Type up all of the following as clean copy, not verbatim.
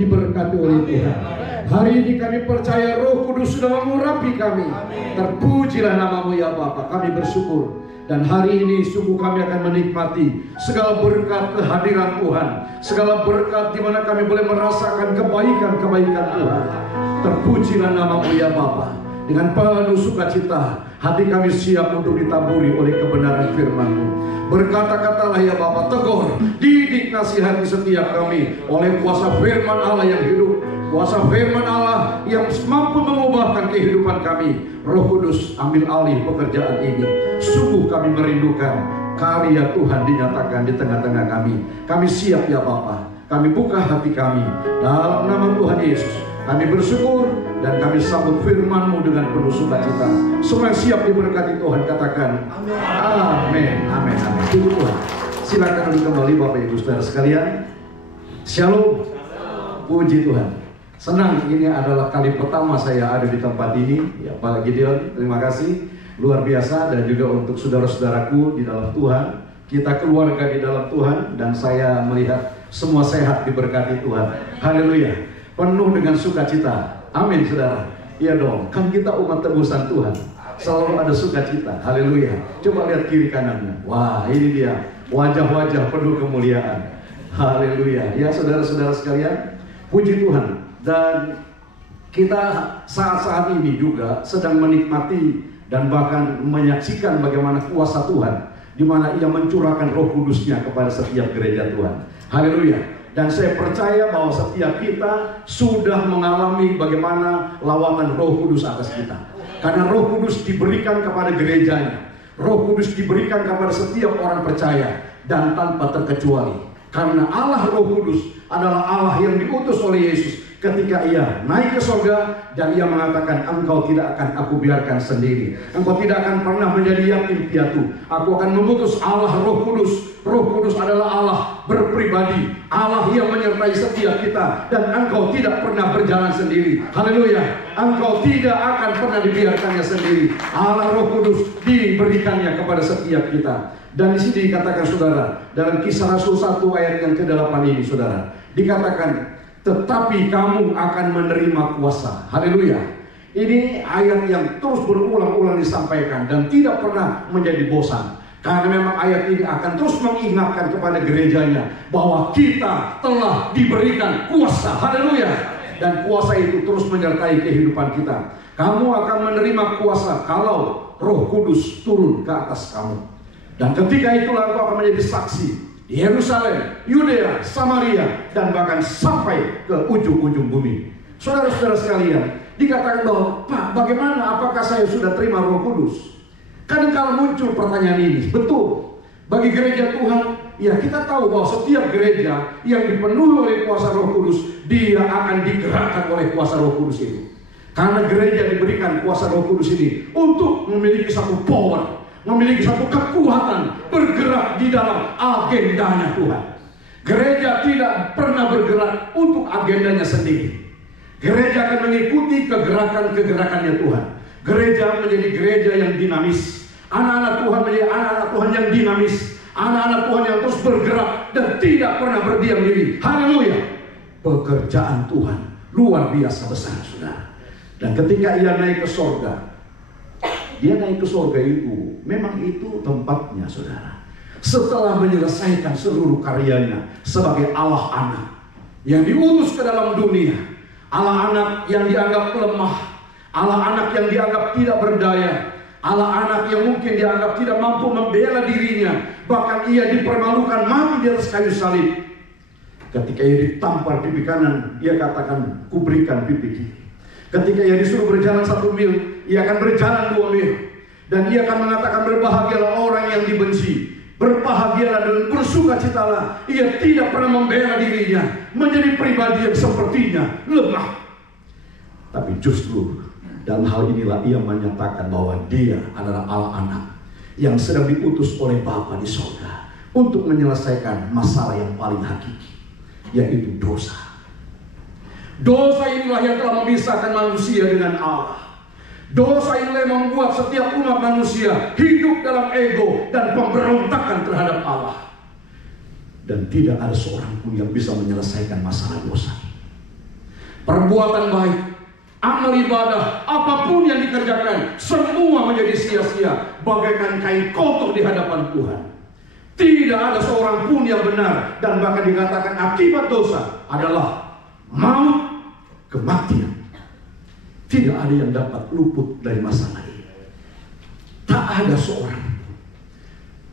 diberkati oleh Tuhan. Hari ini kami percaya Roh Kudus sudah mengurapi kami. Terpujilah namamu ya Bapa. Kami bersyukur. Dan hari ini sungguh kami akan menikmati segala berkat kehadiran Tuhan, segala berkat di mana kami boleh merasakan kebaikan-kebaikan Tuhan. Terpujilah namamu ya Bapa. Dengan penuh sukacita hati kami siap untuk ditaburi oleh kebenaran firman-Mu. Berkata-katalah ya Bapa, tegur, didik, nasihati setiap kami oleh kuasa firman Allah yang hidup, kuasa firman Allah yang mampu mengubahkan kehidupan kami. Roh Kudus, ambil alih pekerjaan ini. Sungguh kami merindukan karya Tuhan dinyatakan di tengah-tengah kami. Kami siap ya Bapa. Kami buka hati kami dalam nama Tuhan Yesus. Kami bersyukur dan kami sambut firman-Mu dengan penuh sukacita. Semua yang siap diberkati Tuhan katakan amin. Amin. Amin. Tuhan Tuhan. Silakan duduk kembali Bapak Ibu Saudara sekalian. Shalom. Puji Tuhan. Senang, ini adalah kali pertama saya ada di tempat ini. Ya, Pak Gideon, terima kasih. Luar biasa. Dan juga untuk saudara-saudaraku di dalam Tuhan. Kita keluarga di dalam Tuhan. Dan saya melihat semua sehat diberkati Tuhan. Haleluya. Penuh dengan sukacita. Amin saudara. Iya dong, kan kita umat tebusan Tuhan. Selalu ada sukacita. Haleluya. Coba lihat kiri kanannya. Wah, ini dia. Wajah-wajah penuh kemuliaan. Haleluya. Ya saudara-saudara sekalian, puji Tuhan. Dan kita saat-saat ini juga sedang menikmati dan bahkan menyaksikan bagaimana kuasa Tuhan, di mana Ia mencurahkan Roh Kudus-Nya kepada setiap gereja Tuhan. Haleluya. Dan saya percaya bahwa setiap kita sudah mengalami bagaimana lawatan Roh Kudus atas kita. Karena Roh Kudus diberikan kepada gerejanya. Roh Kudus diberikan kepada setiap orang percaya dan tanpa terkecuali. Karena Allah Roh Kudus adalah Allah yang diutus oleh Yesus ketika Ia naik ke surga dan Ia mengatakan, engkau tidak akan aku biarkan sendiri. Engkau tidak akan pernah menjadi yatim piatu. Aku akan mengutus Allah Roh Kudus. Roh Kudus adalah Allah berpribadi, Allah yang menyertai setiap kita, dan engkau tidak pernah berjalan sendiri. Haleluya. Engkau tidak akan pernah dibiarkannya sendiri. Allah Roh Kudus diberikannya kepada setiap kita. Dan di sini dikatakan saudara, dalam Kisah Rasul 1 ayat yang ke-8 ini saudara, dikatakan, tetapi kamu akan menerima kuasa. Haleluya. Ini ayat yang terus berulang-ulang disampaikan dan tidak pernah menjadi bosan. Karena memang ayat ini akan terus mengingatkan kepada gerejanya bahwa kita telah diberikan kuasa. Haleluya. Dan kuasa itu terus menyertai kehidupan kita. Kamu akan menerima kuasa kalau Roh Kudus turun ke atas kamu. Dan ketika itulah engkau akan menjadi saksi di Yerusalem, Yudea, Samaria, dan bahkan sampai ke ujung-ujung bumi. Saudara-saudara sekalian, dikatakan bahwa, Pak, bagaimana, apakah saya sudah terima Roh Kudus? Kadang-kala muncul pertanyaan ini. Betul, bagi gereja Tuhan, ya kita tahu bahwa setiap gereja yang dipenuhi oleh kuasa Roh Kudus, dia akan digerakkan oleh kuasa Roh Kudus itu. Karena gereja diberikan kuasa Roh Kudus ini untuk memiliki satu power, memiliki satu kekuatan bergerak di dalam agendanya Tuhan. Gereja tidak pernah bergerak untuk agendanya sendiri. Gereja akan mengikuti kegerakan-kegerakannya Tuhan. Gereja menjadi gereja yang dinamis. Anak-anak Tuhan menjadi anak-anak Tuhan yang dinamis. Anak-anak Tuhan yang terus bergerak dan tidak pernah berdiam diri. Haleluya. Pekerjaan Tuhan luar biasa besar saudara. Dan ketika Ia naik ke sorga, Dia naik ke sorga itu, memang itu tempatnya saudara. Setelah menyelesaikan seluruh karyanya sebagai Allah anak yang diutus ke dalam dunia. Allah anak yang dianggap lemah, Allah anak yang dianggap tidak berdaya, Allah anak yang mungkin dianggap tidak mampu membela dirinya. Bahkan Ia dipermalukan mati di atas kayu salib. Ketika Ia ditampar pipi kanan, Ia katakan, kuberikan pipi kiri. Ketika Ia disuruh berjalan 1 mil, Ia akan berjalan 2 mil. Dan Ia akan mengatakan, berbahagialah orang yang dibenci, berbahagialah dan bersukacitalah. Ia tidak pernah membela dirinya, menjadi pribadi yang sepertinya lemah. Tapi justru dalam hal inilah Ia menyatakan bahwa Dia adalah Allah anak yang sedang diutus oleh Bapa di surga untuk menyelesaikan masalah yang paling hakiki, yaitu dosa. Dosa inilah yang telah memisahkan manusia dengan Allah. Dosa inilah yang membuat setiap umat manusia hidup dalam ego dan pemberontakan terhadap Allah. Dan tidak ada seorang pun yang bisa menyelesaikan masalah dosa. perbuatan baik, amal ibadah, apapun yang dikerjakan, semua menjadi sia-sia, bagaikan kain kotor di hadapan Tuhan. Tidak ada seorang pun yang benar, dan bahkan dikatakan akibat dosa adalah maut, kematian. Tidak ada yang dapat luput dari masalah ini. Tak ada seorang.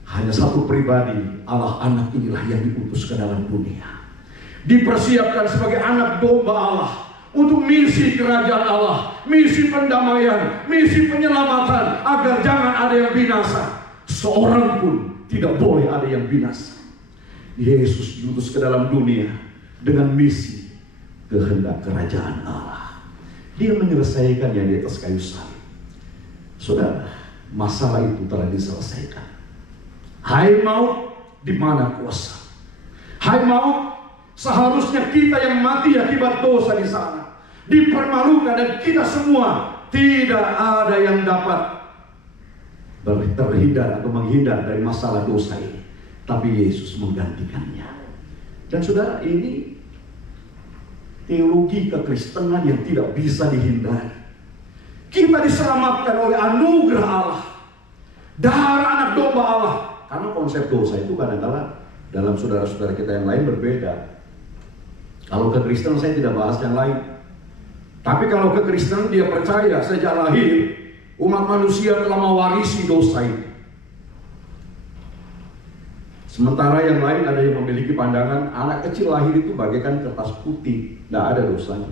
Hanya satu pribadi, Allah anak inilah yang diutus ke dalam dunia. Dipersiapkan sebagai anak domba Allah untuk misi kerajaan Allah, misi pendamaian, misi penyelamatan, agar jangan ada yang binasa. Seorang pun tidak boleh ada yang binasa. Yesus diutus ke dalam dunia dengan misi kehendak kerajaan Allah. Dia menyelesaikannya di atas kayu salib. Saudara, masalah itu telah diselesaikan. Hai maut, di mana kuasa? Hai maut, seharusnya kita yang mati akibat dosa di sana dipermalukan, dan kita semua tidak ada yang dapat terhindar atau menghindar dari masalah dosa ini. Tapi Yesus menggantikannya. Dan saudara, ini teologi kekristenan yang tidak bisa dihindari. Kita diselamatkan oleh anugerah Allah, darah anak domba Allah. Karena konsep dosa itu kadang-kadang dalam saudara-saudara kita yang lain berbeda. Kalau kekristenan saya tidak bahas yang lain. Tapi kalau kekristenan dia percaya sejak lahir umat manusia telah mewarisi dosa itu. Sementara yang lain ada yang memiliki pandangan anak kecil lahir itu bagaikan kertas putih, tidak ada dosanya.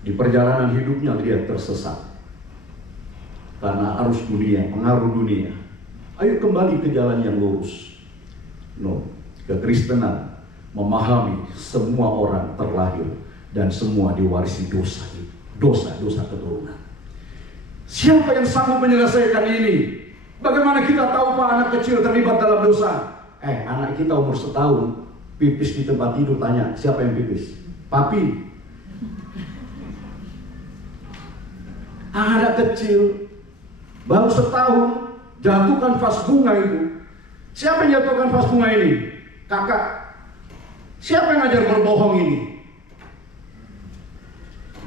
Di perjalanan hidupnya dia tersesat karena arus dunia, pengaruh dunia. Ayo kembali ke jalan yang lurus. No, kekristenan memahami semua orang terlahir dan semua diwarisi dosa, dosa keturunan. Siapa yang sanggup menyelesaikan ini? Bagaimana kita tahu Pak anak kecil terlibat dalam dosa? Anak kita umur setahun pipis di tempat tidur, tanya siapa yang pipis? Papi. Anak kecil baru setahun jatuhkan vas bunga itu. Siapa yang jatuhkan vas bunga ini? Kakak. Siapa yang ngajar berbohong ini?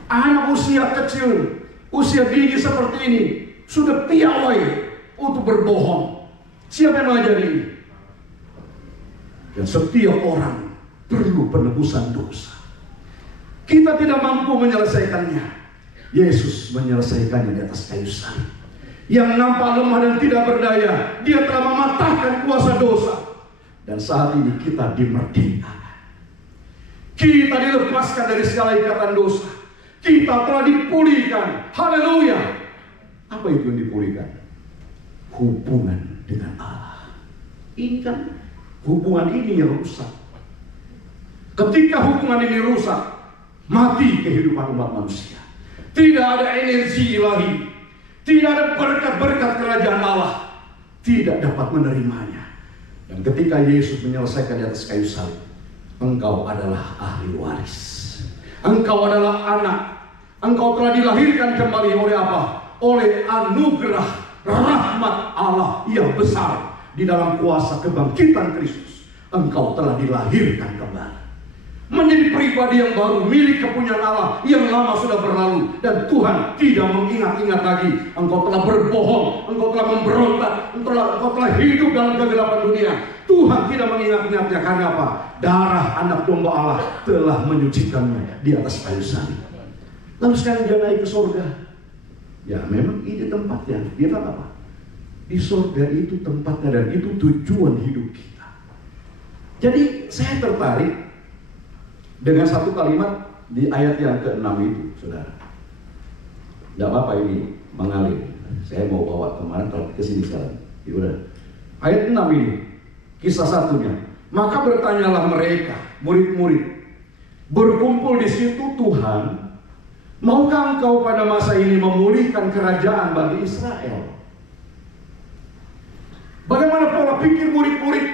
Anak usia kecil, usia dini seperti ini sudah piawai untuk berbohong. Siapa yang mengajar ini? Dan setiap orang perlu penebusan dosa. Kita tidak mampu menyelesaikannya. Yesus menyelesaikannya di atas kayu salib. Yang nampak lemah dan tidak berdaya, dia telah mematahkan kuasa dosa. Dan saat ini kita dimerdekakan. Kita dilepaskan dari segala ikatan dosa. Kita telah dipulihkan. Haleluya. Apa itu yang dipulihkan? Hubungan dengan Allah. Ini kan hubungan ini yang rusak. Ketika hubungan ini rusak, mati kehidupan umat manusia. Tidak ada energi ilahi, tidak ada berkat-berkat kerajaan Allah, tidak dapat menerimanya. Dan ketika Yesus menyelesaikan di atas kayu salib, engkau adalah ahli waris. Engkau adalah anak. Engkau telah dilahirkan kembali oleh apa? Oleh anugerah rahmat Allah yang besar. Di dalam kuasa kebangkitan Kristus, engkau telah dilahirkan kembali. Menjadi pribadi yang baru, milik kepunyaan Allah yang lama sudah berlalu. Dan Tuhan tidak mengingat-ingat lagi. Engkau telah berbohong, engkau telah memberontak, engkau telah hidup dalam kegelapan dunia. Tuhan tidak mengingat-ingatnya. Karena apa? Darah anak domba Allah telah menyucikannya di atas kayu salib. Lalu sekarang dia naik ke surga. Ya memang ini tempatnya. Dia bilang apa? Di surga itu tempatnya dan itu tujuan hidup kita. Jadi saya tertarik dengan satu kalimat di ayat yang ke-6 itu, saudara. Tidak apa-apa ini mengalir. Saya mau bawa kemana, tapi ke sini sekarang. Yaudah. Ayat 6 ini, kisah satunya. Maka bertanyalah mereka, murid-murid, berkumpul di situ, Tuhan, maukah engkau pada masa ini memulihkan kerajaan bagi Israel? Bagaimana pola pikir murid-murid?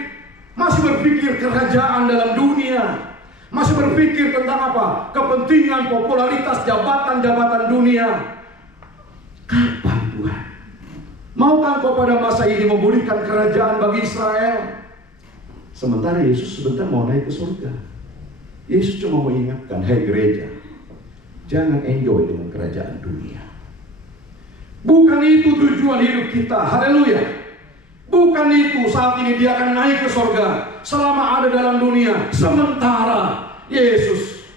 Masih berpikir kerajaan dalam dunia. Masih berpikir tentang apa? Kepentingan, popularitas, jabatan-jabatan dunia. Kapan Tuhan? Maukah engkau pada masa ini memulihkan kerajaan bagi Israel? Sementara Yesus sebentar mau naik ke surga. Yesus cuma mengingatkan, hai gereja, Jangan enjoy dengan kerajaan dunia. Bukan itu tujuan hidup kita. Haleluya. Bukan itu saat ini dia akan naik ke surga selama ada dalam dunia. Sementara Yesus,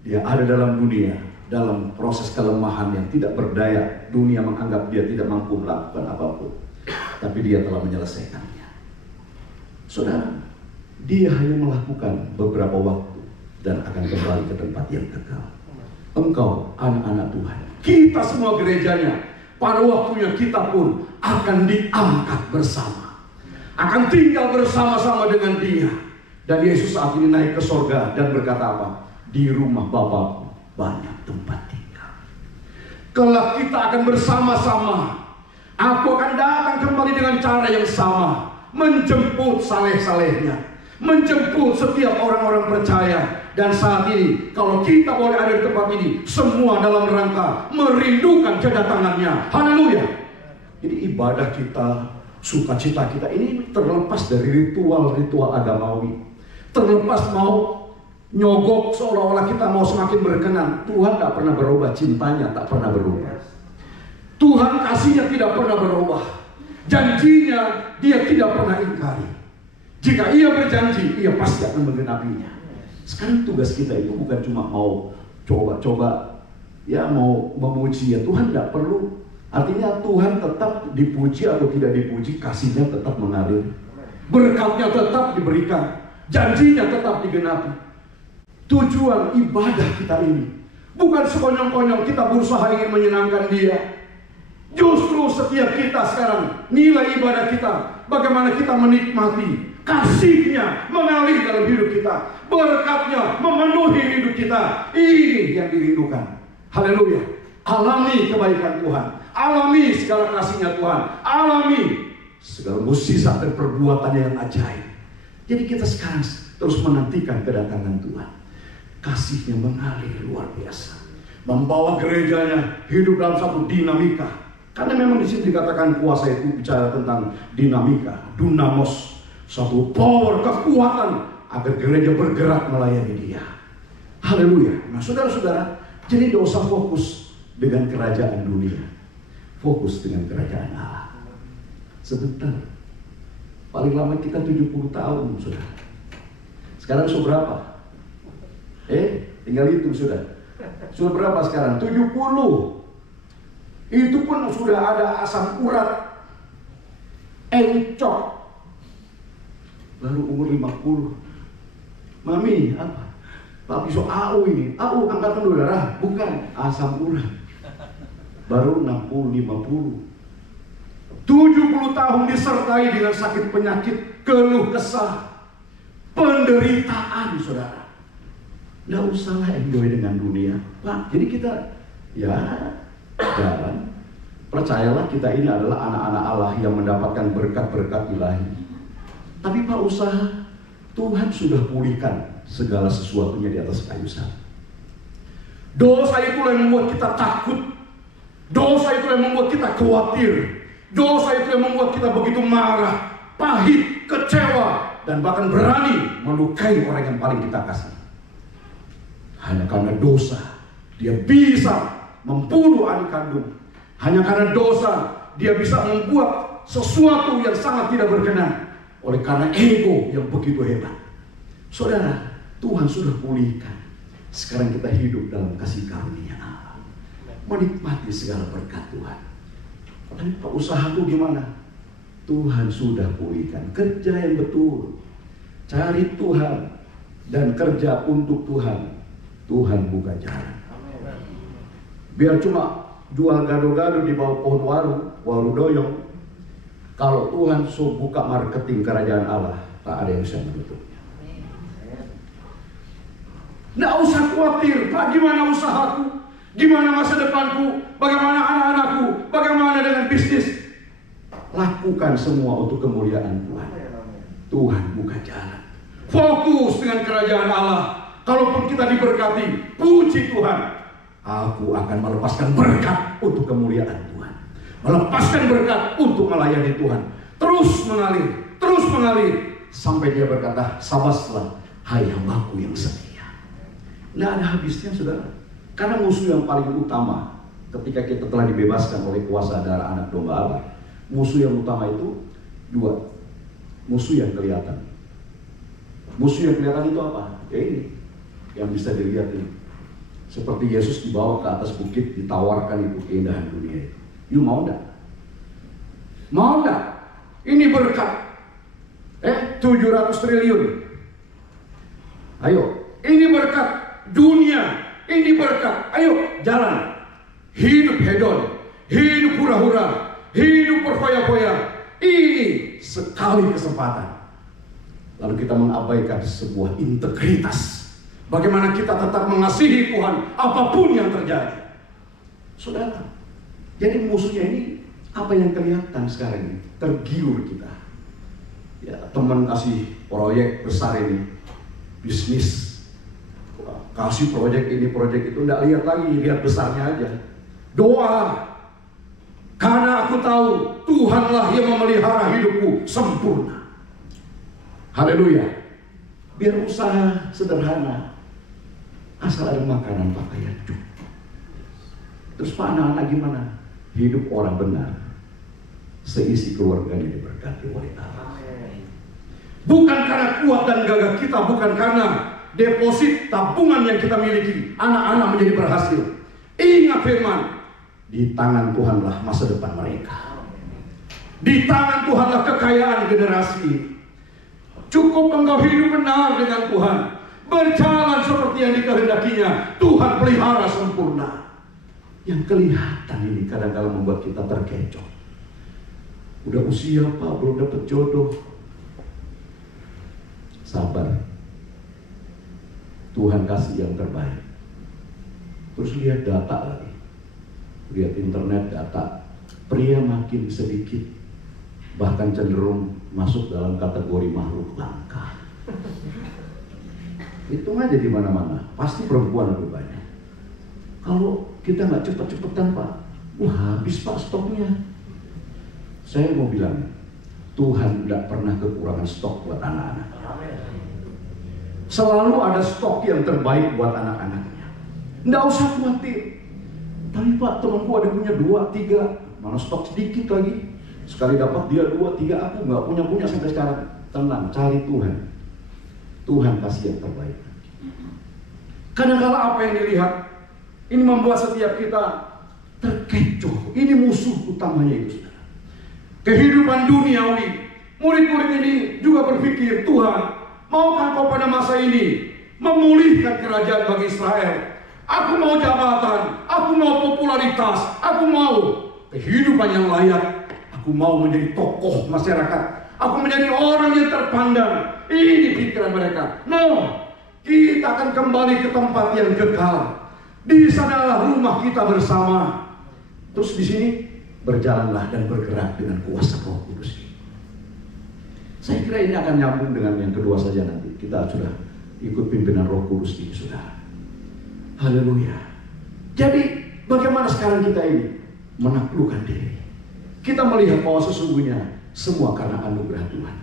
dia ada dalam dunia, dalam proses kelemahan yang tidak berdaya. Dunia menganggap dia tidak mampu melakukan apapun, tapi dia telah menyelesaikannya. Saudara, dia hanya melakukan beberapa waktu dan akan kembali ke tempat yang kekal. Engkau anak-anak Tuhan, kita semua gerejanya, pada waktunya kita pun akan diangkat bersama, akan tinggal bersama-sama dengan dia. Dan Yesus saat ini naik ke surga dan berkata apa? Di rumah Bapa banyak tempat tinggal. Kelak kita akan bersama-sama. Aku akan datang kembali dengan cara yang sama, menjemput saleh-salehnya, menjemput setiap orang-orang percaya. Dan saat ini kalau kita boleh ada di tempat ini, semua dalam rangka merindukan kedatangannya. Haleluya. Jadi ibadah kita, sukacita kita ini terlepas dari ritual-ritual agamawi, terlepas mau nyogok seolah-olah kita mau semakin berkenan. Tuhan tak pernah berubah, cintanya tak pernah berubah. Tuhan kasihnya tidak pernah berubah, janjinya dia tidak pernah ingkari. Jika ia berjanji, ia pasti akan menggenapinya. Sekarang tugas kita itu bukan cuma mau coba-coba, ya mau memuji ya. Tuhan tidak perlu. Artinya Tuhan tetap dipuji atau tidak dipuji, kasihnya tetap mengalir, berkatnya tetap diberikan, janjinya tetap digenapi. Tujuan ibadah kita ini bukan sekonyong-konyong kita berusaha ingin menyenangkan dia. Justru setiap kita sekarang, nilai ibadah kita, bagaimana kita menikmati kasihnya mengalir dalam hidup kita, berkatnya memenuhi hidup kita. Ini yang dirindukan. Haleluya. Alami kebaikan Tuhan, alami segala kasihnya Tuhan, alami segala mukjizat dan perbuatannya yang ajaib. Jadi kita sekarang terus menantikan kedatangan Tuhan. Kasihnya mengalir luar biasa, membawa gerejanya hidup dalam satu dinamika. Karena memang di sini dikatakan kuasa itu bicara tentang dinamika, dunamos, satu power, kekuatan agar gereja bergerak melayani dia. Haleluya. Nah saudara-saudara, jadi tidak usah fokus dengan kerajaan dunia, fokus dengan kerajaan Allah. Sebentar, paling lama kita 70 tahun saudara. Sekarang sudah berapa? Tinggal hitung sudah. Sudah berapa sekarang? 70. Itu pun sudah ada asam urat, encok. Baru umur 50. Mami, apa? Papi so AU ini. AU angkatan udara, bukan asam urat. Baru 60, 50. 70 tahun disertai dengan sakit penyakit, keluh kesah, penderitaan saudara. Nggak usahlah enjoy dengan dunia, Pak. Jadi kita jalan. Percayalah kita ini adalah anak-anak Allah yang mendapatkan berkat-berkat ilahi. Tapi Pak usaha, Tuhan sudah pulihkan segala sesuatunya di atas kayu salib. Dosa itu yang membuat kita takut. Dosa itu yang membuat kita khawatir. Dosa itu yang membuat kita begitu marah, pahit, kecewa, dan bahkan berani melukai orang yang paling kita kasih. Hanya karena dosa, dia bisa membunuh adik kandung. Hanya karena dosa, dia bisa membuat sesuatu yang sangat tidak berkenan. Oleh karena ego yang begitu hebat. Saudara, Tuhan sudah pulihkan. Sekarang kita hidup dalam kasih karunia Allah, menikmati segala berkat Tuhan. Tapi Pak, usahaku gimana? Tuhan sudah pulihkan. Kerja yang betul, cari Tuhan dan kerja untuk Tuhan. Tuhan buka jalan. Biar cuma jual gado-gado di bawah pohon waru doyong. Kalau Tuhan buka marketing kerajaan Allah, tak ada yang bisa menutupnya. Nggak usah khawatir, Pak, gimana usahaku? Gimana masa depanku? Bagaimana anak-anakku? Bagaimana dengan bisnis? Lakukan semua untuk kemuliaan Tuhan. Tuhan buka jalan. Fokus dengan kerajaan Allah. Kalaupun kita diberkati, puji Tuhan. Aku akan melepaskan berkat untuk kemuliaan Tuhan. Melepaskan berkat untuk melayani Tuhan. Terus mengalir. Sampai dia berkata, sabaslah hai hambaku yang setia. Nggak ada habisnya saudara. Karena musuh yang paling utama ketika kita telah dibebaskan oleh kuasa darah anak domba Allah, musuh yang utama itu dua. Musuh yang kelihatan. Musuh yang kelihatan itu apa? Ya ini, yang bisa dilihat ini. Seperti Yesus dibawa ke atas bukit, ditawarkan itu keindahan dunia itu. You mau enggak? Mau enggak? Ini berkat. 700 triliun. Ayo, ini berkat dunia. Ini berkat. Ayo, jalan. Hidup hedon, hidup hura-hura, hidup berfoya-foya. Ini sekali kesempatan. Lalu kita mengabaikan sebuah integritas. Bagaimana kita tetap mengasihi Tuhan apapun yang terjadi. Saudara, jadi musuhnya ini apa yang kelihatan sekarang ini? Tergiur kita. Ya, teman kasih proyek besar ini, bisnis. Kasih proyek ini, proyek itu, enggak lihat lagi, lihat besarnya aja. Doa. Karena aku tahu Tuhanlah yang memelihara hidupku sempurna. Haleluya. Biar usaha sederhana, asal ada makanan, pakaian cukup. Terus Pak, anak-anak gimana? Hidup orang benar, seisi keluarganya diberkati oleh Allah. Bukan karena kuat dan gagah kita, bukan karena deposit tabungan yang kita miliki, anak-anak menjadi berhasil. Ingat firman, di tangan Tuhanlah masa depan mereka. Di tangan Tuhanlah kekayaan generasi. Cukup engkau hidup benar dengan Tuhan, berjalan seperti yang dikehendakinya, Tuhan pelihara sempurna. Yang kelihatan ini kadang-kadang membuat kita terkecoh. Udah usia Pak, belum dapat jodoh. Sabar, Tuhan kasih yang terbaik. Terus lihat data lagi, lihat internet data, pria makin sedikit, bahkan cenderung masuk dalam kategori makhluk langka. Hitung aja di mana-mana, pasti perempuan lebih banyak. Kalau kita nggak cepet-cepetan Pak, wah habis Pak stoknya. Saya mau bilang, Tuhan tidak pernah kekurangan stok buat anak-anak. Selalu ada stok yang terbaik buat anak-anaknya. Nggak usah khawatir. Tapi Pak, temanku ada punya 2, 3, mana stok sedikit lagi. Sekali dapat dia 2, 3, aku nggak punya sampai sekarang. Tenang, cari Tuhan. Tuhan kasih yang terbaik. Kadang-kala apa yang dilihat, ini membuat setiap kita terkecoh. Ini musuh utamanya itu, saudara. Kehidupan duniawi. Murid-murid ini juga berpikir, Tuhan, maukah kau pada masa ini memulihkan kerajaan bagi Israel? Aku mau jabatan, aku mau popularitas, aku mau kehidupan yang layak. Aku mau menjadi tokoh masyarakat. Aku menjadi orang yang terpandang. Ini pikiran mereka. No, kita akan kembali ke tempat yang kekal. Di sanalah rumah kita bersama. Terus di sini berjalanlah dan bergerak dengan kuasa Roh Kudus. Saya kira ini akan nyambung dengan yang kedua saja nanti. Kita sudah ikut pimpinan Roh Kudus ini, saudara. Haleluya. Jadi bagaimana sekarang kita ini menaklukkan diri? Kita melihat bahwa sesungguhnya semua karena anugerah Tuhan.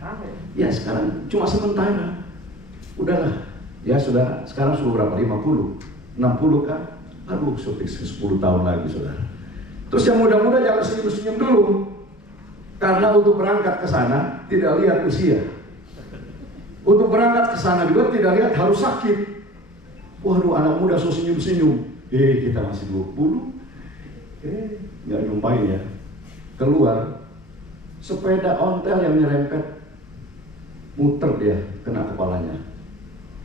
Ya sekarang cuma sementara. Udahlah. Ya saudara, sekarang sudah berapa? 50? 60 kan? Aduh, syuting 10 tahun lagi, saudara. Terus yang muda-muda jangan senyum-senyum dulu. Karena untuk berangkat ke sana tidak lihat usia. Untuk berangkat ke sana juga tidak lihat harus sakit. Waduh, anak muda so senyum-senyum. Kita masih 20. Nggak nyumpain ya. Keluar sepeda ontel yang nyerempet, muter dia, kena kepalanya.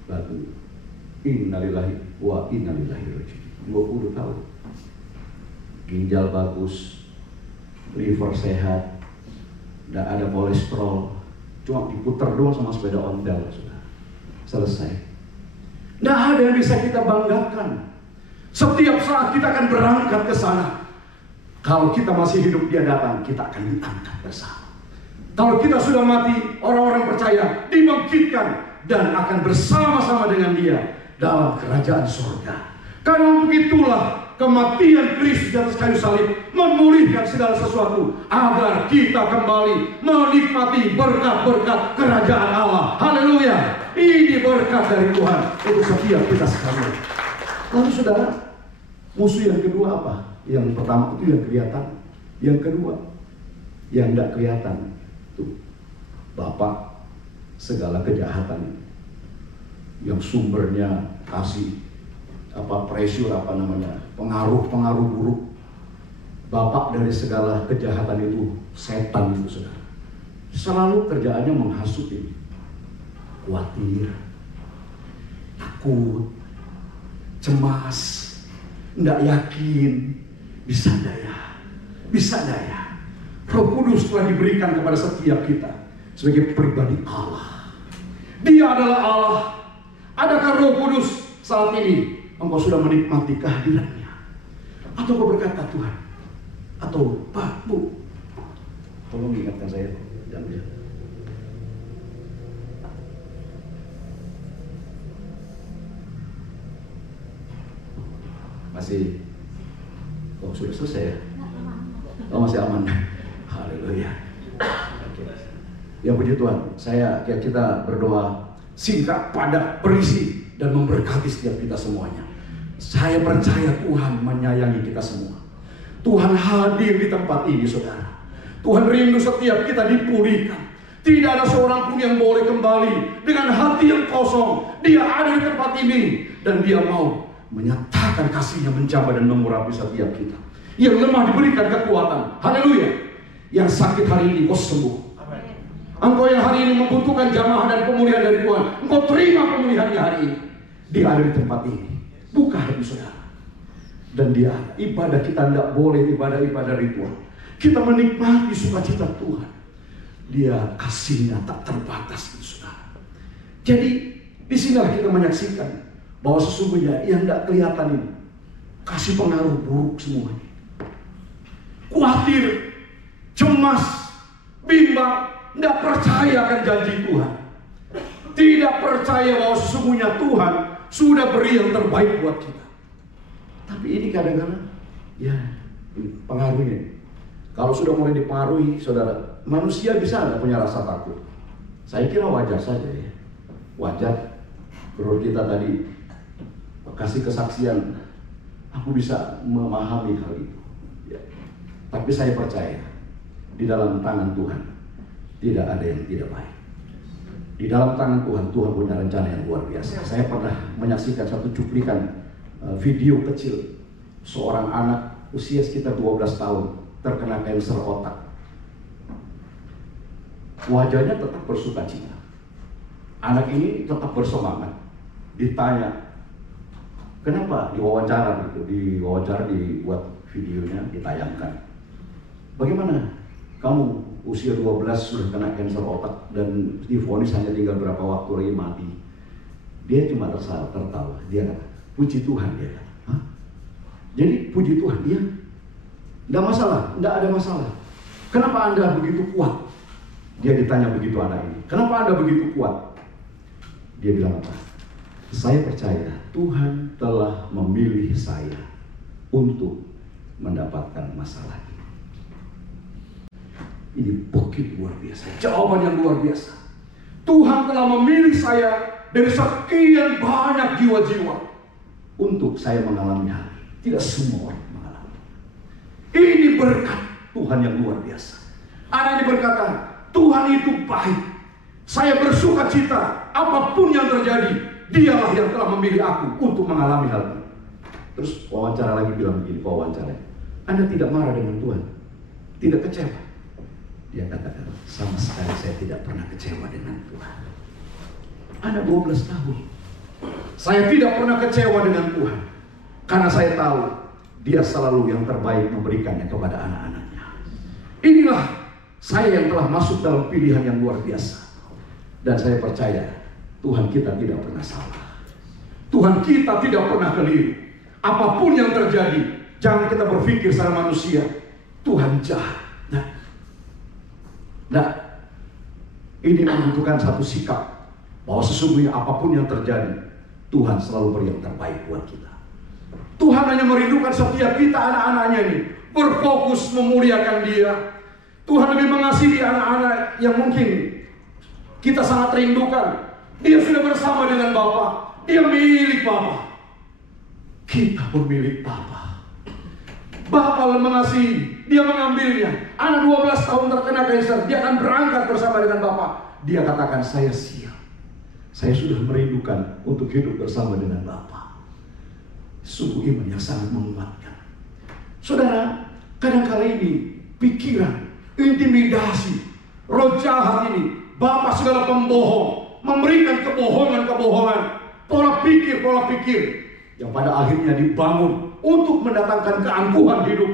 Lalu innalillahi wa inna ilaihi raji'un. 20 tahun. Ginjal bagus, liver sehat, tidak ada kolesterol, cuma diputer doang sama sepeda ontel, sudah selesai. Tidak ada yang bisa kita banggakan. Setiap saat kita akan berangkat ke sana. Kalau kita masih hidup, dia datang, kita akan diangkat bersama. Kalau kita sudah mati, orang-orang percaya dibangkitkan dan akan bersama-sama dengan dia dalam kerajaan surga. Karena untuk itulah kematian Kristus di atas kayu salib memulihkan segala sesuatu agar kita kembali menikmati berkat-berkat kerajaan Allah. Haleluya. Ini berkat dari Tuhan untuk setiap kita sekalian. Lalu saudara, Musuh yang kedua apa? Yang pertama itu yang kelihatan, yang kedua yang tidak kelihatan. Tuh, Bapak segala kejahatan yang sumbernya kasih pressure pengaruh buruk. Bapak dari segala kejahatan itu setan itu, saudara. Selalu kerjaannya menghasut ini. Khawatir, takut, cemas, tidak yakin, bisa daya. Roh Kudus telah diberikan kepada setiap kita sebagai pribadi Allah. Dia adalah Allah. Adakah Roh Kudus saat ini engkau sudah menikmati kehadirannya? Atau kau berkata, Tuhan, atau Pak, Bu, tolong ingatkan saya, jangan ya. Masih, sudah selesai ya? Masih aman. Haleluya. Ya puji Tuhan, kita berdoa singkat, padat, berisi, dan memberkati setiap kita semuanya. Saya percaya Tuhan menyayangi kita semua. Tuhan hadir di tempat ini, saudara. Tuhan rindu setiap kita dipulihkan. Tidak ada seorang pun yang boleh kembali dengan hati yang kosong. Dia ada di tempat ini dan Dia mau menyatakan kasih-Nya menjamah dan mengurapi setiap kita. Yang lemah diberikan kekuatan. Haleluya. Yang sakit hari ini kau sembuh. Engkau yang hari ini membutuhkan jamaah dan pemulihan dari Tuhan, engkau terima pemulihannya hari ini. Dia ada di tempat ini. Buka hati saudara. Dan Dia ibadah kita tidak boleh ibadah ritual. Kita menikmati sukacita Tuhan. Dia kasih-Nya tak terbatas, saudara. Jadi disinilah kita menyaksikan bahwa sesungguhnya yang tidak kelihatan ini kasih pengaruh buruk semuanya. Khawatir, cemas, bimbang, tidak percaya akan janji Tuhan. Tidak percaya bahwa sesungguhnya Tuhan sudah beri yang terbaik buat kita. Tapi ini kadang-kadang ya pengaruhnya. Kalau sudah mulai dipengaruhi, saudara, manusia bisa nggak punya rasa takut? Saya kira wajar saja ya. Wajar. Bro kita tadi kasih kesaksian, aku bisa memahami hal itu. Ya. Tapi saya percaya di dalam tangan Tuhan tidak ada yang tidak baik. Di dalam tangan Tuhan, Tuhan punya rencana yang luar biasa. Saya pernah menyaksikan satu cuplikan video kecil. Seorang anak usia sekitar 12 tahun terkena kanker otak. Wajahnya tetap bersukacita. Anak ini tetap bersemangat. Ditanya, kenapa? Diwawancara dibuat videonya, ditayangkan. Bagaimana? Kamu usia 12 sudah kena kanker otak dan divonis hanya tinggal berapa waktu lagi mati. Dia cuma tertawa. Dia kata, puji Tuhan, dia kata. Hah? Jadi puji Tuhan, dia tidak masalah, tidak ada masalah. Kenapa Anda begitu kuat? Dia ditanya begitu anak ini. Kenapa Anda begitu kuat? Dia bilang apa? Saya percaya Tuhan telah memilih saya untuk mendapatkan masalah ini. Ini begitu luar biasa. Jawaban yang luar biasa. Tuhan telah memilih saya dari sekian banyak jiwa-jiwa untuk saya mengalami hal ini. Tidak semua orang mengalami. Ini berkat Tuhan yang luar biasa. Anak ini berkata, Tuhan itu baik. Saya bersuka cita apapun yang terjadi. Dialah yang telah memilih aku untuk mengalami hal ini. Terus wawancara lagi bilang begini, wawancara. Anda tidak marah dengan Tuhan? Tidak kecewa? Dia katakan, sama sekali saya tidak pernah kecewa dengan Tuhan. Anak 12 tahun. Saya tidak pernah kecewa dengan Tuhan. Karena saya tahu Dia selalu yang terbaik memberikannya kepada anak-anaknya. Inilah saya yang telah masuk dalam pilihan yang luar biasa. Dan saya percaya Tuhan kita tidak pernah salah. Tuhan kita tidak pernah keliru. Apapun yang terjadi, jangan kita berpikir secara manusia, Tuhan jahat. Nah, ini membutuhkan satu sikap bahwa sesungguhnya apapun yang terjadi, Tuhan selalu beri yang terbaik buat kita. Tuhan hanya merindukan setiap kita anak-anaknya ini berfokus memuliakan Dia. Tuhan lebih mengasihi anak-anak yang mungkin kita sangat rindukan. Dia sudah bersama dengan Bapa. Dia milik Bapa. Kita pemilik Bapa. Bapa mengasihi, dia mengambilnya. Anak 12 tahun terkena kanker, dia akan berangkat bersama dengan Bapa. Dia katakan, saya siap. Saya sudah merindukan untuk hidup bersama dengan Bapa. Sungguh iman yang sangat menguatkan. Saudara, kadang-kala ini pikiran, intimidasi, roh jahat ini, Bapa segala pembohong, memberikan kebohongan-kebohongan, pola pikir yang pada akhirnya dibangun untuk mendatangkan keangkuhan hidup.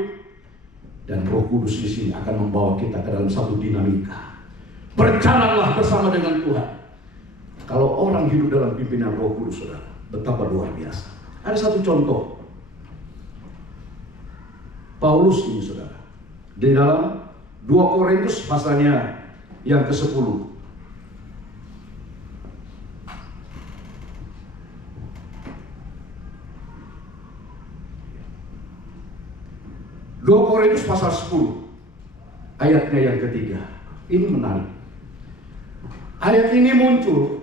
Dan Roh Kudus di sini akan membawa kita ke dalam satu dinamika. Berjalanlah bersama dengan Tuhan. Kalau orang hidup dalam pimpinan Roh Kudus, saudara, betapa luar biasa. Ada satu contoh. Paulus ini, saudara, di dalam 2 Korintus pasalnya yang ke-10. 2 Korintus pasal 10 ayatnya yang ketiga. Ini menarik. Ayat ini muncul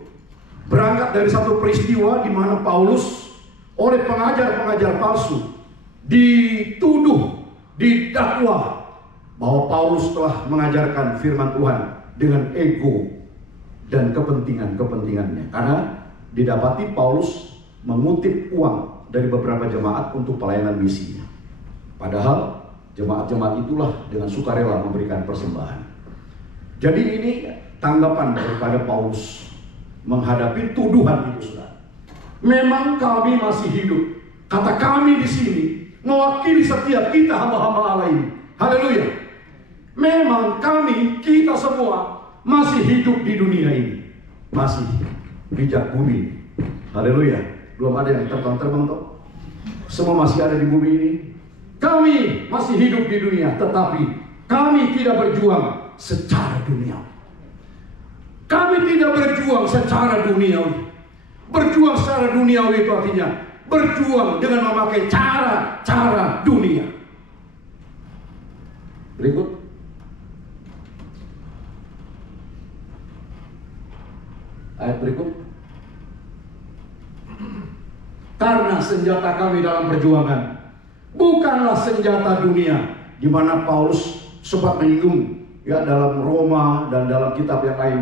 berangkat dari satu peristiwa di mana Paulus oleh pengajar-pengajar palsu dituduh, didakwa bahwa Paulus telah mengajarkan firman Tuhan dengan ego dan kepentingannya. Karena didapati Paulus mengutip uang dari beberapa jemaat untuk pelayanan misinya. Padahal jemaat-jemaat itulah dengan sukarela memberikan persembahan. Jadi ini tanggapan daripada Paulus menghadapi tuduhan itu, saudara. Memang kami masih hidup. Kata kami di sini mewakili setiap kita hamba-hamba Allah ini. Haleluya. Memang kita semua masih hidup di dunia ini. Masih pijak bumi. Haleluya. Belum ada yang terbang-terbang toh. Semua masih ada di bumi ini. Kami masih hidup di dunia, tetapi kami tidak berjuang secara duniawi. Kami tidak berjuang secara duniawi. Berjuang secara duniawi itu artinya berjuang dengan memakai cara-cara dunia. Berikut. Ayat berikut. Karena senjata kami dalam perjuangan bukanlah senjata dunia, di mana Paulus sempat menyinggung ya dalam Roma dan dalam kitab yang lain.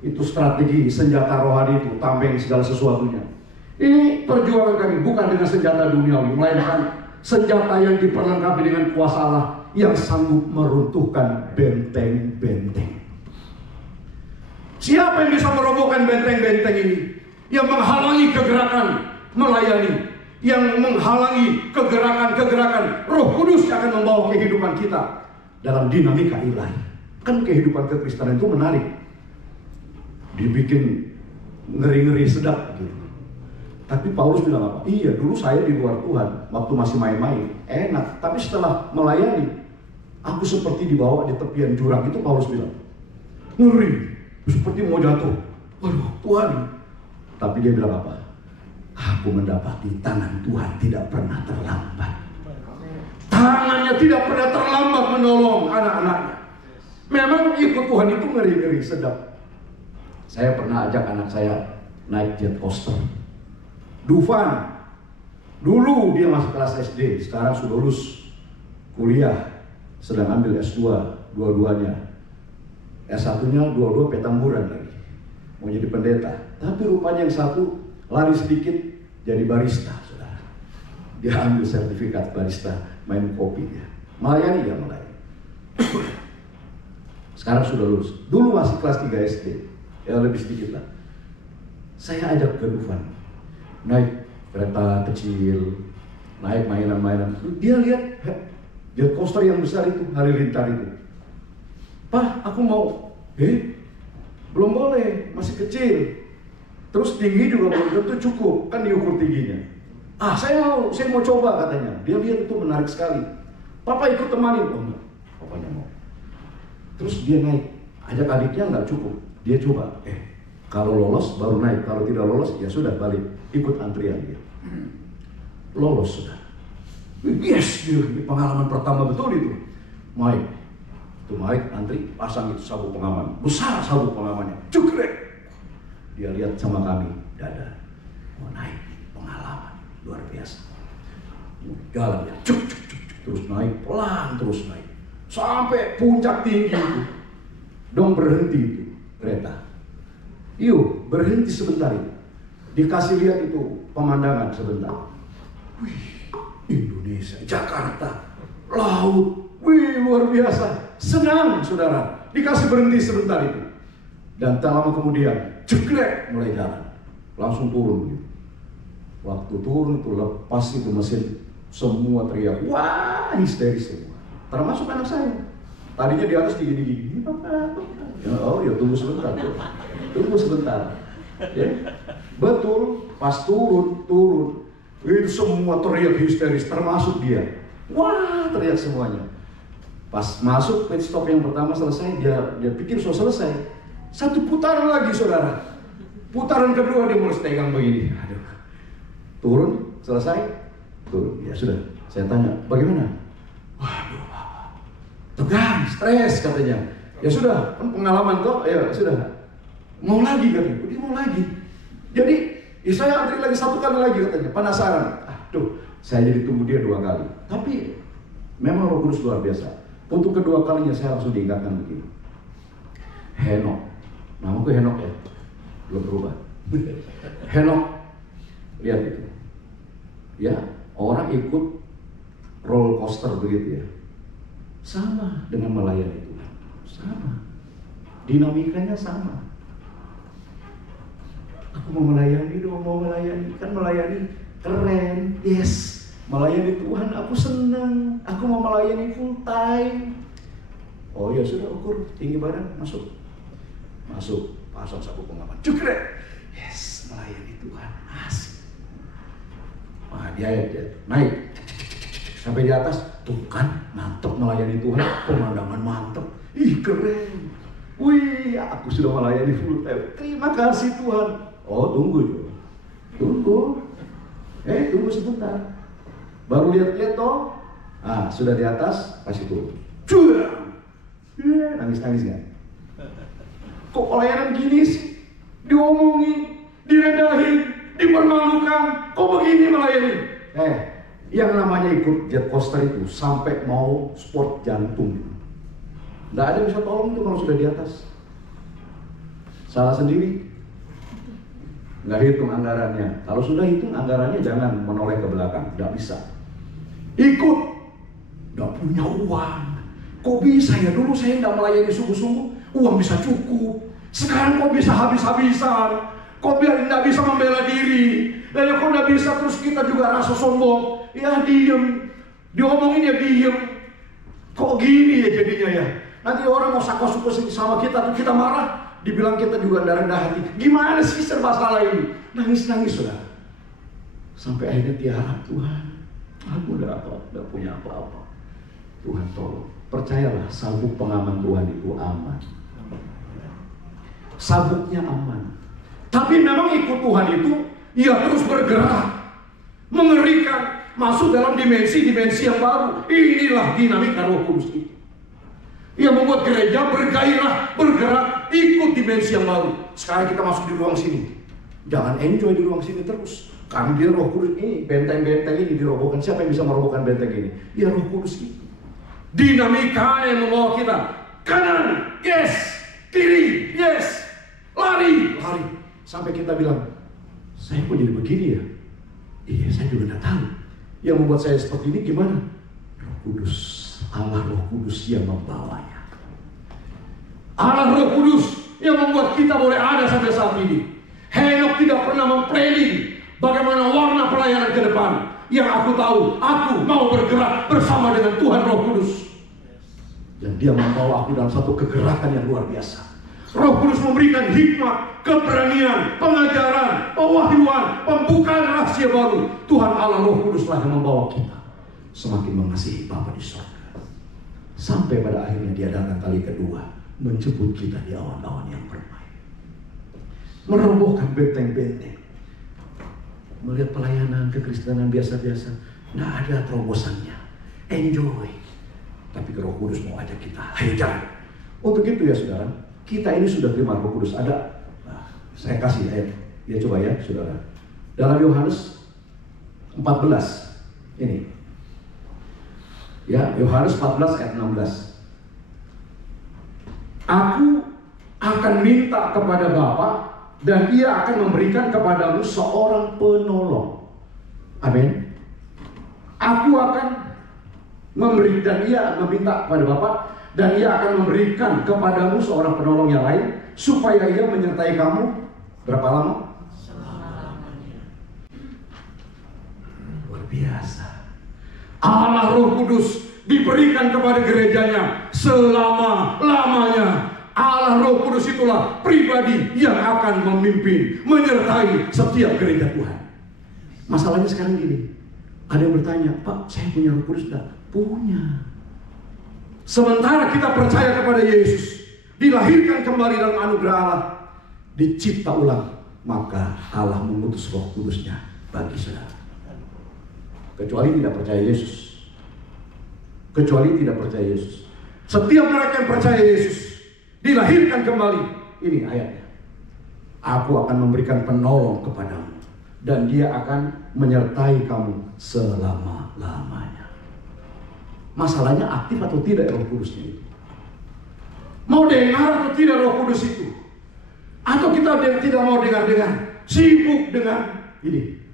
Itu strategi senjata rohani itu, tameng segala sesuatunya. Ini perjuangan kami bukan dengan senjata duniawi, melainkan senjata yang diperlengkapi dengan kuasa Allah yang sanggup meruntuhkan benteng-benteng. Siapa yang bisa merobohkan benteng-benteng ini? Yang menghalangi kegerakan melayani, yang menghalangi kegerakan-kegerakan Roh Kudus yang akan membawa kehidupan kita dalam dinamika ilahi. Kan kehidupan kekristenan itu menarik. Dibikin ngeri-ngeri sedap gitu. Tapi Paulus bilang apa? Iya, dulu saya di luar Tuhan waktu masih main-main, enak. Tapi setelah melayani, aku seperti dibawa di tepian jurang. Itu Paulus bilang, ngeri, seperti mau jatuh. Waduh, Tuhan. Tapi dia bilang apa? Aku mendapati tangan Tuhan tidak pernah terlambat. Tangannya tidak pernah terlambat menolong anak-anaknya. Memang ikut Tuhan itu ngeri-ngeri sedap. Saya pernah ajak anak saya naik jet coaster. Dufan, dulu dia masih kelas SD, sekarang sudah lulus kuliah, sedang ambil S2, dua-duanya. S1-nya dua-dua petamburan lagi, mau jadi pendeta. Tapi rupanya yang satu lari sedikit jadi barista, saudara. Dia ambil sertifikat barista, main kopi dia. Melayani dia melayani. Sekarang sudah lulus. Dulu masih kelas 3 SD, ya lebih sedikit lah. Saya ajak ke Dufan, naik kereta kecil, naik mainan-mainan. Dia lihat jet coaster yang besar itu, halilintar itu. Pak, aku mau. Belum boleh, masih kecil. Terus tinggi juga belum tentu cukup, kan diukur tingginya. Saya mau coba katanya. Dia lihat itu menarik sekali. Papa ikut temanin. Oh enggak, papanya mau. Terus dia naik, ajak adiknya enggak cukup. Dia coba, kalau lolos baru naik, kalau tidak lolos ya sudah balik, ikut antrian dia. Lolos sudah. Yes, pengalaman pertama betul itu. Mike, antri, pasang itu sabuk pengaman, besar sabuk pengamannya, cekrek. Dia lihat sama kami, dada, mau naik, pengalaman luar biasa. Jalan ya, cuk, cuk, cuk, cuk, terus naik, pelan terus naik. Sampai puncak tinggi itu. Dong berhenti itu kereta. Yuk, berhenti sebentar itu. Dikasih lihat itu pemandangan sebentar. Wih, Indonesia, Jakarta, laut, wih luar biasa. Senang saudara, dikasih berhenti sebentar itu. Dan tak lama kemudian, jeglek mulai jalan. Langsung turun gitu. Waktu turun itu lepas itu mesin, semua teriak, wah histeris semua. Termasuk anak saya. Tadinya di atas gini-gini. Oh ya tunggu sebentar. Tunggu sebentar. Ya. Betul, pas turun. Itu semua teriak histeris, termasuk dia. Wah, teriak semuanya. Pas masuk pit stop yang pertama selesai, dia pikir sudah selesai. Satu putaran lagi saudara. Putaran kedua dia mulai tegang begini. Aduh. Turun, selesai, turun. Ya sudah, saya tanya, bagaimana? Waduh, tegang, stres katanya. Ya sudah, kan pengalaman kok, ya sudah. Mau lagi katanya, dia mau lagi. Jadi, ya saya antri lagi 1 kali lagi katanya, penasaran. Aduh, saya jadi tunggu dia 2 kali. Tapi, memang Roh Kudus luar biasa. Untuk kedua kalinya saya langsung diingatkan begini. Henok, namaku Henok ya, belum berubah. Henok, lihat itu. Ya, orang ikut roller coaster begitu ya. Sama dengan melayani Tuhan. Sama. Dinamikanya sama. Aku mau melayani dong, mau melayani. Kan melayani keren. Yes. Melayani Tuhan aku senang. Aku mau melayani full time. Oh ya sudah, ukur tinggi badan, masuk. Masuk, pasang sabuk pengaman. Jegrek. Yes, melayani Tuhan. Asik. Wah, dia naik sampai di atas, tuh kan mantep melayani Tuhan, pemandangan mantep, ih keren, wih aku sudah melayani full time, terima kasih Tuhan. Oh tunggu, tunggu sebentar, baru lihat toh, sudah di atas, kasih turun, nangis nggak? Kok pelayanan gini sih, diomongin, direndahin, dipermalukan, kok begini melayani? Yang namanya ikut jet coaster itu sampai mau sport jantung. Nggak ada yang bisa tolong itu kalau sudah di atas. Salah sendiri. Nggak hitung anggarannya. Kalau sudah hitung anggarannya jangan menoleh ke belakang. Nggak bisa. Ikut. Nggak punya uang. Kok bisa ya? Dulu saya nggak melayani sungguh-sungguh. Uang bisa cukup. Sekarang kok bisa habis-habisan. Kok biar nggak bisa membela diri. Dan kok nggak bisa terus kita juga rasa sombong. Ya diem, diomongin ya diem. Kok gini ya jadinya ya? Nanti orang mau sakos-sakos sama kita, kita marah, dibilang kita juga rendah hati. Gimana sih serba salah ini? Nangis-nangis sudah. Sampai akhirnya tiara, Tuhan, aku udah punya apa-apa. Tuhan tolong, percayalah sabuk pengaman Tuhan itu aman. Sabuknya aman. Tapi memang ikut Tuhan itu, ia terus bergerak, mengerikan. Masuk dalam dimensi yang baru. Inilah dinamika Roh Kudus itu. Ia membuat gereja bergairah, bergerak, ikut dimensi yang baru. Sekarang kita masuk di ruang sini. Jangan enjoy di ruang sini terus. Karena dia Roh Kudus ini, benteng-benteng ini dirobohkan. Siapa yang bisa merobohkan benteng ini? Ya Roh Kudus itu. Dinamika yang membawa kita kanan, yes, kiri, yes, lari. Sampai kita bilang, saya kok jadi begini ya? Iya, saya juga tidak tahu. Yang membuat saya seperti ini gimana? Roh Kudus, Allah Roh Kudus yang membawanya. Allah Roh Kudus yang membuat kita boleh ada sampai saat ini. Henok tidak pernah memplanning bagaimana warna pelayanan ke depan. Yang aku tahu, aku mau bergerak bersama dengan Tuhan Roh Kudus. Dan dia membawa aku dalam satu kegerakan yang luar biasa. Roh Kudus memberikan hikmat, keberanian, pengajaran, pewahyuan, pembukaan rahasia baru. Tuhan Allah Roh Kuduslah yang membawa kita semakin mengasihi Bapa di surga. Sampai pada akhirnya dia datang kali kedua, menjemput kita di awan-awan yang bermain. Merobohkan benteng-benteng. Melihat pelayanan kekristenan biasa-biasa, nggak ada terobosannya. Enjoy. Tapi Roh Kudus mau ajak kita, ayo jalan. Untuk itu ya saudara, kita ini sudah terima Roh Kudus. Ada, saya kasih ayat. Ya coba ya saudara. Dalam Yohanes 14 ini Ya, Yohanes 14 ayat 16. Aku akan minta kepada Bapa dan Ia akan memberikan kepadamu seorang penolong. Amin. Aku akan memberi, dan Ia meminta kepada Bapa dan Ia akan memberikan kepadamu seorang penolong yang lain supaya Ia menyertai kamu berapa lama? Selama-lamanya. Luar biasa. Allah Roh Kudus diberikan kepada gerejanya selama-lamanya. Allah Roh Kudus itulah pribadi yang akan memimpin, menyertai setiap gereja Tuhan. Masalahnya sekarang gini, ada yang bertanya, Pak, saya punya Roh Kudus? Enggak? Punya. Sementara kita percaya kepada Yesus, dilahirkan kembali dalam anugerah Allah, dicipta ulang, maka Allah mengutus Roh Kudusnya bagi saudara. Kecuali tidak percaya Yesus. Kecuali tidak percaya Yesus. Setiap mereka yang percaya Yesus, dilahirkan kembali. Ini ayatnya. Aku akan memberikan penolong kepadamu, dan dia akan menyertai kamu selama-lamanya. Masalahnya aktif atau tidak Roh Kudusnya itu? Mau dengar atau tidak Roh Kudus itu? Atau kita tidak mau dengar-dengar, sibuk dengan ini.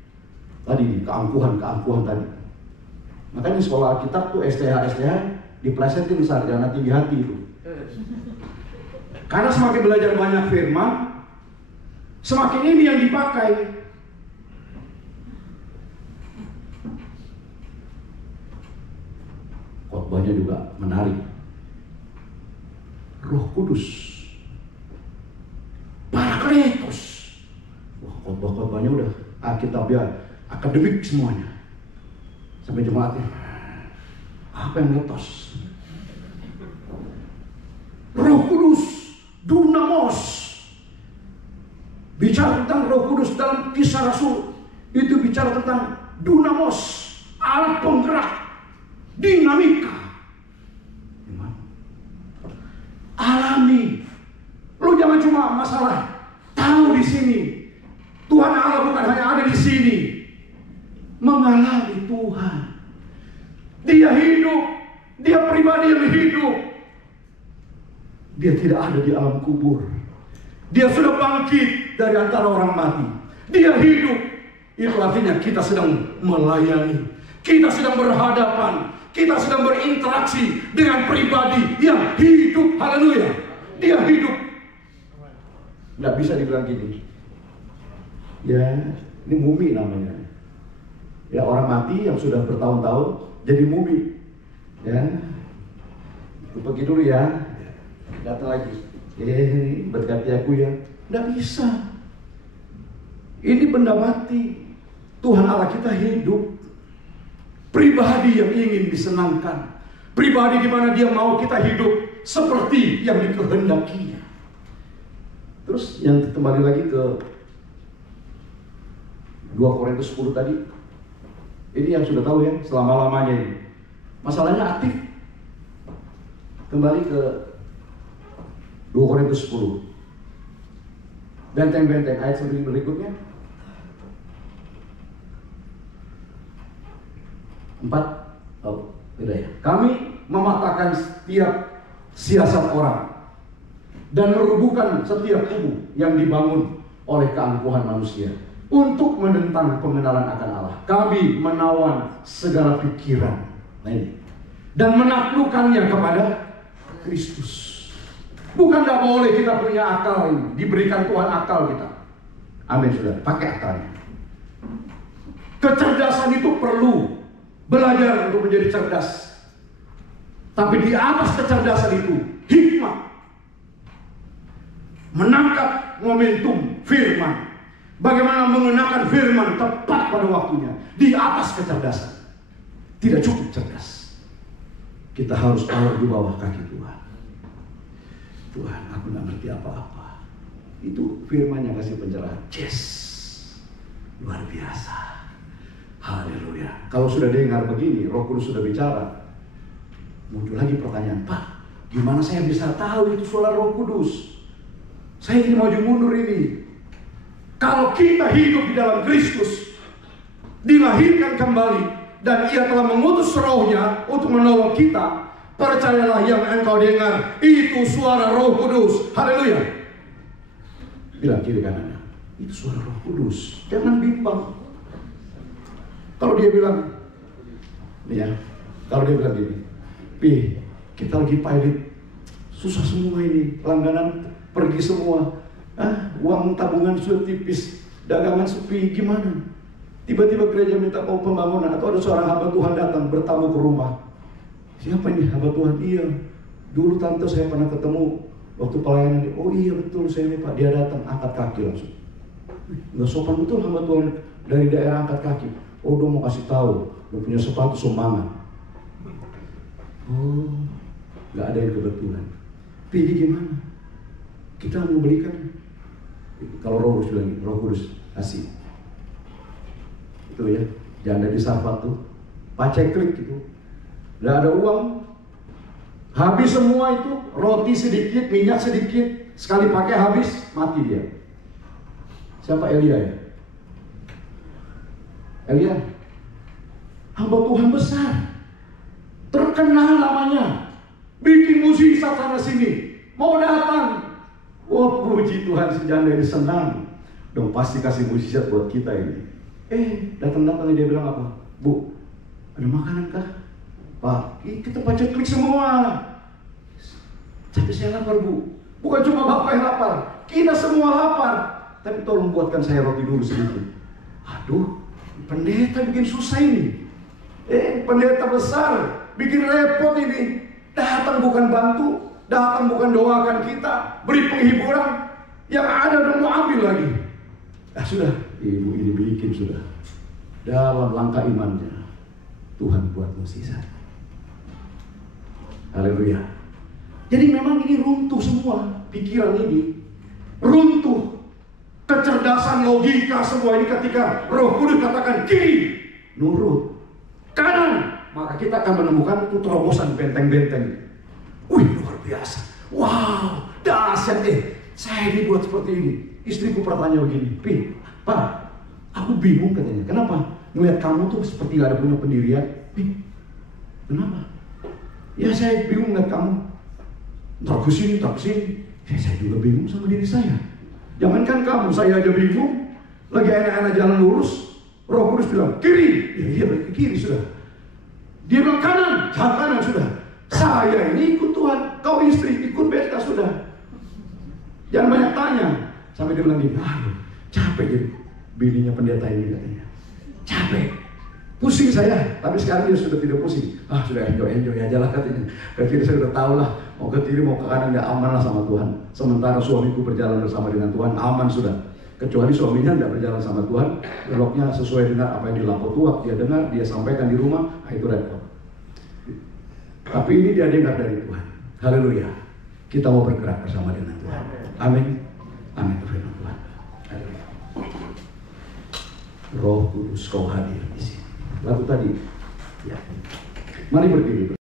Tadi keangkuhan tadi. Makanya di sekolah Alkitab tuh STH diplesetin sarjana tinggi hati itu. Karena semakin belajar banyak firman, semakin ini yang dipakai. Khotbahnya juga menarik. Roh Kudus, Parakletos. Wah, khotbah-khotbahnya udah Alkitabnya akademik semuanya. Sampai jemaatnya, apa yang letos? Roh Kudus, Dunamos. Bicara tentang Roh Kudus dalam Kisah Rasul, itu bicara tentang Dunamos, alat penggerak, dinamika. Alami. Lu jangan cuma masalah tahu di sini. Tuhan Allah bukan hanya ada di sini. Mengalami Tuhan. Dia hidup. Dia pribadi yang hidup. Dia tidak ada di alam kubur. Dia sudah bangkit dari antara orang mati. Dia hidup. Itu artinya kita sedang melayani. Kita sedang berhadapan. Kita sedang berinteraksi dengan pribadi yang hidup. Haleluya. Dia hidup. Nggak bisa dibilang gini. Ya, ini mumi namanya. Ya, orang mati yang sudah bertahun-tahun jadi mumi. Ya, pergi dulu ya. Datang lagi. Berkati aku ya. Nggak bisa. Ini benda mati. Tuhan Allah kita hidup. Pribadi yang ingin disenangkan. Pribadi di mana dia mau kita hidup seperti yang dikehendakinya. Terus yang kembali lagi ke 2 Korintus 10 tadi. Ini yang sudah tahu ya, selama-lamanya ini. Masalahnya aktif. Kembali ke 2 Korintus 10. Benteng-benteng ayat berikutnya. 4. Oh, beda ya. Kami mematahkan setiap siasat orang dan merubuhkan setiap tubuh yang dibangun oleh keangkuhan manusia untuk menentang pengenalan akan Allah. Kami menawan segala pikiran dan menaklukkannya kepada Kristus. Bukan tidak boleh kita punya akal ini, diberikan Tuhan akal kita. Amin, saudara. Pakai akalnya. Kecerdasan itu perlu. Belajar untuk menjadi cerdas. Tapi di atas kecerdasan itu hikmah. Menangkap momentum firman. Bagaimana mengenakan firman tepat pada waktunya. Di atas kecerdasan. Tidak cukup cerdas. Kita harus tahu di bawah kaki Tuhan. Tuhan, aku tidak ngerti apa-apa. Itu firman yang kasih pencerahan. Yes. Luar biasa. Haleluya. Kalau sudah dengar begini, Roh Kudus sudah bicara, muncul lagi pertanyaan, Pak, gimana saya bisa tahu itu suara Roh Kudus? Saya ini maju mundur ini. Kalau kita hidup di dalam Kristus, dilahirkan kembali, dan Ia telah mengutus Roh-Nya untuk menolong kita, percayalah yang engkau dengar itu suara Roh Kudus. Haleluya. Bilang kiri kanannya, itu suara Roh Kudus. Jangan bimbang. Kalau dia bilang, ya, kalau dia bilang gini, Pi, kita lagi pilot, susah semua ini, langganan pergi semua, uang tabungan sudah tipis, dagangan sepi, gimana? Tiba-tiba gereja minta mau pembangunan, atau ada seorang hamba Tuhan datang bertamu ke rumah. Siapa ini hamba Tuhan? Iya, dulu tante saya pernah ketemu waktu pelayanan. Oh iya betul, saya ini Pak. Dia datang angkat kaki langsung. Nggak sopan betul hamba Tuhan dari daerah angkat kaki. Oh dia mau kasih tahu, dia punya sepatu sumbangan. Oh, nggak ada yang kebetulan. Pilih gimana? Kita mau belikan. Kalau Roh Kudus bilang, Roh Kudus kasih. Itu ya, jangan dari Sarfat tuh, paceklik gitu. Nggak ada uang, habis semua itu, roti sedikit, minyak sedikit, sekali pakai habis, mati dia. Siapa? Elia ya? Elia, hamba Tuhan besar, terkenal namanya, bikin mukjizat sana sini, mau datang. Wah, puji Tuhan, si janda ini senang, dong pasti kasih mukjizat buat kita ini. Datang-datang dia bilang apa? Bu, ada makanan kah? Pak, kita baca klik semua. Tapi saya lapar Bu. Bukan cuma Bapak yang lapar, kita semua lapar. Tapi tolong buatkan saya roti dulu sedikit. Aduh, pendeta bikin susah ini. Pendeta besar bikin repot ini. Datang bukan bantu, datang bukan doakan kita, beri penghiburan. Yang ada udah mau ambil lagi. Sudah, ibu ini bikin sudah. Dalam langkah imannya, Tuhan buat mukjizat. Haleluya. Jadi memang ini runtuh semua, pikiran ini runtuh, kecerdasan logika semua ini ketika Roh Kudus katakan kiri, nurut, kanan, maka kita akan menemukan itu terobosan benteng-benteng. Wih, luar biasa. Wow, dahsyat saya dibuat seperti ini. Istriku bertanya begini, Pi, Pak, aku bingung katanya. Kenapa? Ngeliat kamu tuh seperti gak ada punya pendirian. Pi, kenapa? Ya saya bingung ngeliat kamu. Ntar kesini. Ya, saya juga bingung sama diri saya. Jangankan kamu, saya aja bingung. Lagi enak-enak jalan lurus, Roh Kudus bilang kiri. Ya iya balik ke kiri sudah. Dia bilang kanan, jalan kanan sudah. Saya ini ikut Tuhan, kau istri ikut beta sudah. Jangan banyak tanya. Sampai dia bilang gini, capek jadi bininya pendeta ini katanya. Capek, pusing saya. Tapi sekarang dia sudah tidak pusing. Sudah enjoy aja lah katanya. Berarti saya sudah tahu lah, mau ke kiri mau ke kanan dia aman lah sama Tuhan. Sementara suamiku berjalan bersama dengan Tuhan, aman sudah. Kecuali suaminya tidak berjalan sama Tuhan, beloknya sesuai dengan apa yang dilapor Tuhan, dia dengar, dia sampaikan di rumah, itu repot. Tapi ini dia dengar dari Tuhan. Haleluya. Kita mau bergerak bersama dengan Tuhan. Amin. Amin. Firman Tuhan. Haleluya. Roh Kudus kau hadir di sini. Lagu tadi. Ya. Mari berdiri.